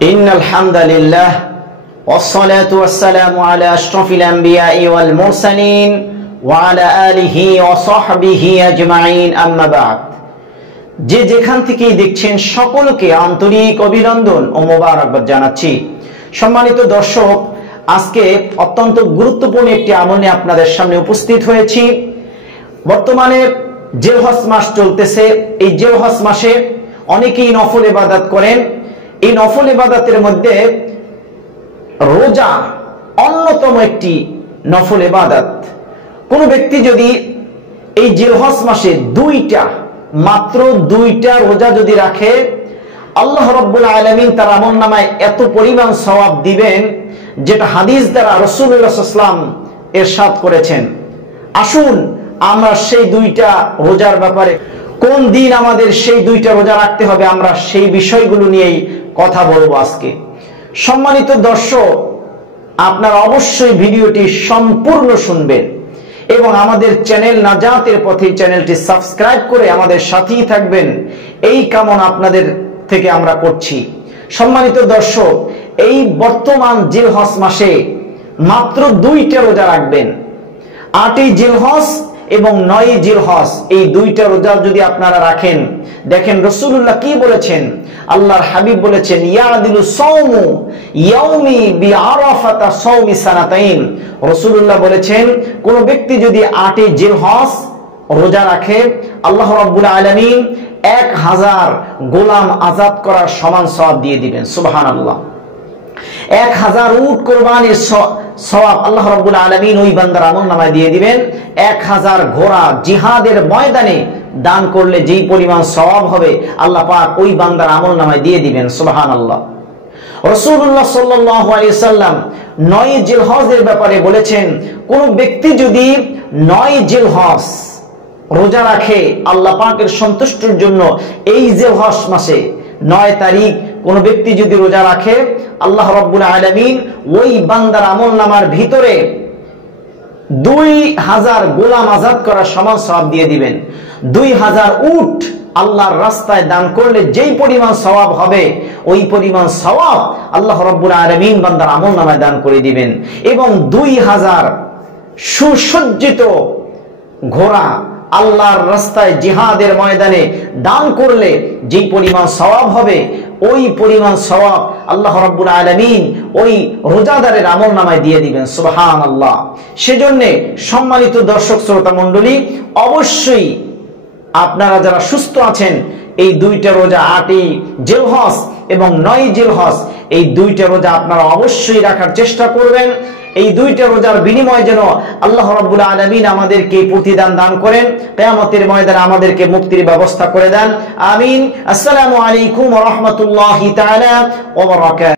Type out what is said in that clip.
ইন্নাল হামদালিল্লাহ ওয়াসসালাতু ওয়াসসালামু আলা আশরাফিল আমবিয়াই ওয়াল মুরসালিন ওয়া আলা আলিহি ওয়া সাহবিহি আজমাইন, আম্মা বা'দ। যে যেখান থেকেই দেখছেন সকলকে আন্তরিক অভিনন্দন ও মোবারকবাদ জানাচ্ছি। সম্মানিত দর্শক, আজকে অত্যন্ত গুরুত্বপূর্ণ একটি আমল নিয়ে আপনাদের সামনে উপস্থিত হয়েছি। বর্তমানে জিলহজ মাস চলতেছে। এই জিলহজ মাসে অনেকেই নফল ইবাদত করেন। এই নফল ইবাদতের মধ্যে রোজা অন্যতম একটি নফল ইবাদত। কোন ব্যক্তি যদি এই জিলহজ মাসে মাত্র দুইটা রোজা যদি রাখে, আল্লাহ রাব্বুল আলামিন তার আমলনামায় এত পরিমাণ সওয়াব দিবেন, যেটা হাদিস দ্বারা রাসূলুল্লাহ সাল্লাল্লাহু আলাইহি ওয়াসাল্লাম ইরশাদ করেছেন। আসুন আমরা সেই দুইটা রোজার ব্যাপারে, কোন দিন আমাদের সেই দুইটা রোজা রাখতে হবে, আমরা সেই বিষয়গুলো নিয়েই কথা বলবো আজকে। সম্মানিত দর্শক, আপনারা অবশ্যই ভিডিওটি সম্পূর্ণ শুনবেন এবং আমাদের চ্যানেল নাজাতের পথে চ্যানেলটি সাবস্ক্রাইব করে আমাদের সাথেই থাকবেন, এই কামনা আপনাদের থেকে আমরা করছি। সম্মানিত দর্শক, এই বর্তমান জিলহজ মাসে মাত্র দুইটা রোজা রাখবেন। 8ই জিলহজ এবং 9ই জিলহজ, এই দুইটা রোজা যদি আপনারা রাখেন, দেখেন রাসূলুল্লাহ কি বলেছেন। আল্লাহর হাবিব বলেছেন, ইয়াদিলু সাওমু ইয়াউমি বিআরাফাতা সাওমি সানাতাইন। রাসূলুল্লাহ বলেছেন, কোন ব্যক্তি যদি 8ই জিলহজ রোজা রাখে, আল্লাহ রাব্বুল আলামিন 1000 গোলাম আযাদ করার সমান সওয়াব দিয়ে দিবেন। সুবহানাল্লাহ। 1000 উট কুরবানির সওয়াব আল্লাহ রাব্বুল আলামিন ওই বান্দার আমলনামায় দিয়ে দিবেন। 1000 ঘোড়া জিহাদের ময়দানে দান করলে যেই পরিমাণ সওয়াব হবে, আল্লাহ পাক ওই বান্দার আমলনামায় দিয়ে দিবেন। সুবহানাল্লাহ। রাসূলুল্লাহ সাল্লাল্লাহু আলাইহি ওয়াসাল্লাম 9ই জিলহজের ব্যাপারে বলেছেন, কোন ব্যক্তি যদি 9ই জিলহজ রোজা রাখে, আল্লাহ পাকের সন্তুষ্টির জন্য এই জিলহজ মাসে 9 তারিখ কোন ব্যক্তি যদি রোজা রাখে, আল্লাহ রাব্বুল আলামিন ওই বান্দার আমলনামার ভিতরে 2000 গোলাম আযাদ করার সমান সওয়াব দিয়ে দিবেন। 2000 উট আল্লাহর রাস্তায় দান করলে যেই পরিমাণ সওয়াব হবে, ওই পরিমাণ সওয়াব আল্লাহ রাব্বুল আলামিন বান্দার আমলনামায় দান করে দিবেন। এবং 2000 সুসজ্জিত ঘোড়া আল্লাহর রাস্তায় জিহাদের ময়দানে দান করলে যেই পরিমাণ সওয়াব হবে, ওই পরিমাণ সওয়াব আল্লাহ রাব্বুল আলামিন ওই রোজাদারের আমলনামায় দিয়ে দিবেন। সুবহানাল্লাহ। সেজন্য সম্মানিত দর্শক শ্রোতা মণ্ডলী, অবশ্যই আপনারা যারা সুস্থ আছেন, এই দুইটা রোজা 8ই জিলহজ এবং 9ই জিলহজ, এই দুইটা রোজা আপনারা অবশ্যই রাখার চেষ্টা করবেন। এই দুইটা রোজার বিনিময়ে যেন আল্লাহ রাব্বুল আলামিন আমাদেরকে প্রতিদান দান করেন, কিয়ামতের ময়দানে আমাদেরকে মুক্তির ব্যবস্থা করে দেন। আমিন। আসসালামু আলাইকুম ওয়া রাহমাতুল্লাহি তাআলা ওয়া বারাকাতুহু।